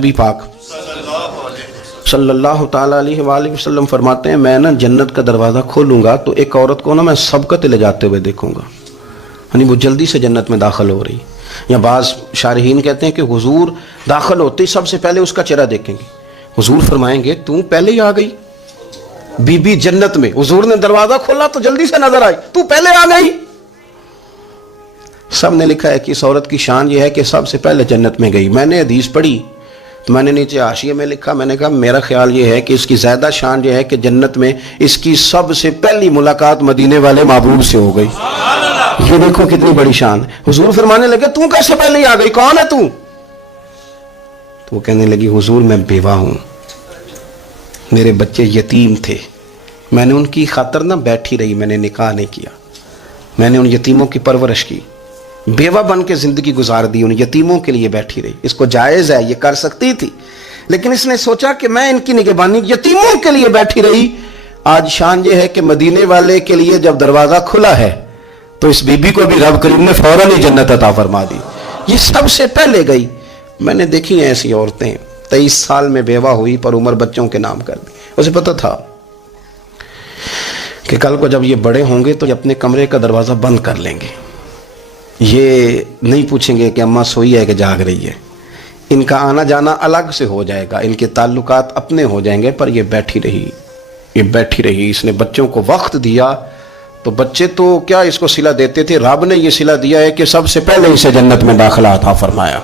نبی پاک صلی اللہ تعالیٰ علیہ وآلہ وسلم فرماتے ہیں میں نا جنت کا دروازہ کھولوں گا تو ایک عورت کو نا میں سبقت لے جاتے ہوئے دیکھوں گا، یعنی وہ جلدی سے جنت میں داخل ہو رہی. یا بعض شارحین کہتے ہیں کہ حضور داخل ہوتے ہی سب سے پہلے اس کا چہرہ دیکھیں گے. حضور فرمائیں گے تو پہلے ہی آ گئی بی بی جنت میں، حضور نے دروازہ کھولا تو جلدی سے نظر آئی، تو پہلے آ گئی. سب نے لکھا ہے کہ اس عورت کی شان یہ ہے کہ سب سے پہلے جنت میں گئی. میں نے حدیث پڑھی تو میں نے نیچے حاشیے میں لکھا، میں نے کہا میرا خیال یہ ہے کہ اس کی زیادہ شان یہ ہے کہ جنت میں اس کی سب سے پہلی ملاقات مدینے والے محبوب سے ہو گئی. یہ دیکھو کتنی بڑی شان. حضور فرمانے لگے تو کیسے پہلے ہی آ گئی، کون ہے تو؟ تو وہ کہنے لگی حضور میں بیوہ ہوں، میرے بچے یتیم تھے، میں نے ان کی خاطر نہ بیٹھی رہی، میں نے نکاح نہیں کیا، میں نے ان یتیموں کی پرورش کی، بیوہ بن کے زندگی گزار دی، ان یتیموں کے لیے بیٹھی رہی. اس کو جائز ہے، یہ کر سکتی تھی، لیکن اس نے سوچا کہ میں ان کی نگہبانی یتیموں کے لیے بیٹھی رہی. آج شان یہ ہے کہ مدینے والے کے لیے جب دروازہ کھلا ہے تو اس بی بی کو بھی رب کریم نے فوراً ہی جنت عطا فرما دی. یہ سب سے پہلے گئی. میں نے دیکھی ہیں ایسی عورتیں 23 سال میں بیوہ ہوئی پر عمر بچوں کے نام کر دی. اسے پتہ تھا کہ کل کو جب یہ بڑے ہوں گے تو یہ اپنے کمرے کا دروازہ بند کر لیں گے، یہ نہیں پوچھیں گے کہ اماں سوئی ہے کہ جاگ رہی ہے. ان کا آنا جانا الگ سے ہو جائے گا، ان کے تعلقات اپنے ہو جائیں گے. پر یہ بیٹھی رہی، یہ بیٹھی رہی. اس نے بچوں کو وقت دیا تو بچے تو کیا اس کو صلہ دیتے تھے، رب نے یہ صلہ دیا ہے کہ سب سے پہلے اسے جنت میں داخلہ عطا فرمایا.